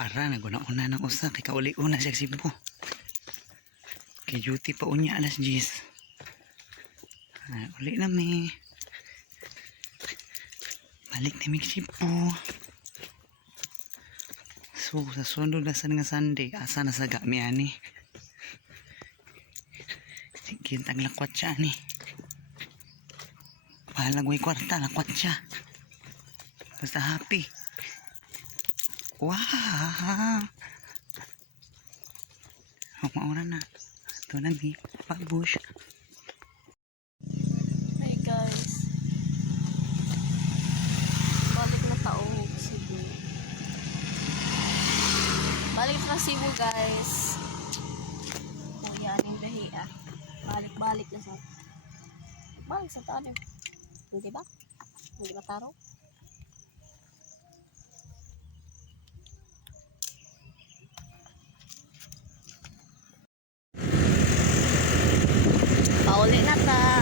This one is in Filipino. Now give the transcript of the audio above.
Ara naguna-una ng usa kay kauli una siya Cebu. Kay duty pa unya alas 10. Uli na mi. Balik na mi Cebu. So sa sunod na sa nga Sunday asa na sa gami ani. Kintang lakwat siya ni. Palagway kwarta lakwat siya. Basta happy. Wow! Huwag mauna na. Ito na ni Pabush. Hey guys. Balik na taong Cebu. Balik na Cebu guys. O yan yung dahi ah. Balik na sa. Balik sa talo. Hindi ba? Hindi ba taro? Pauli na ta.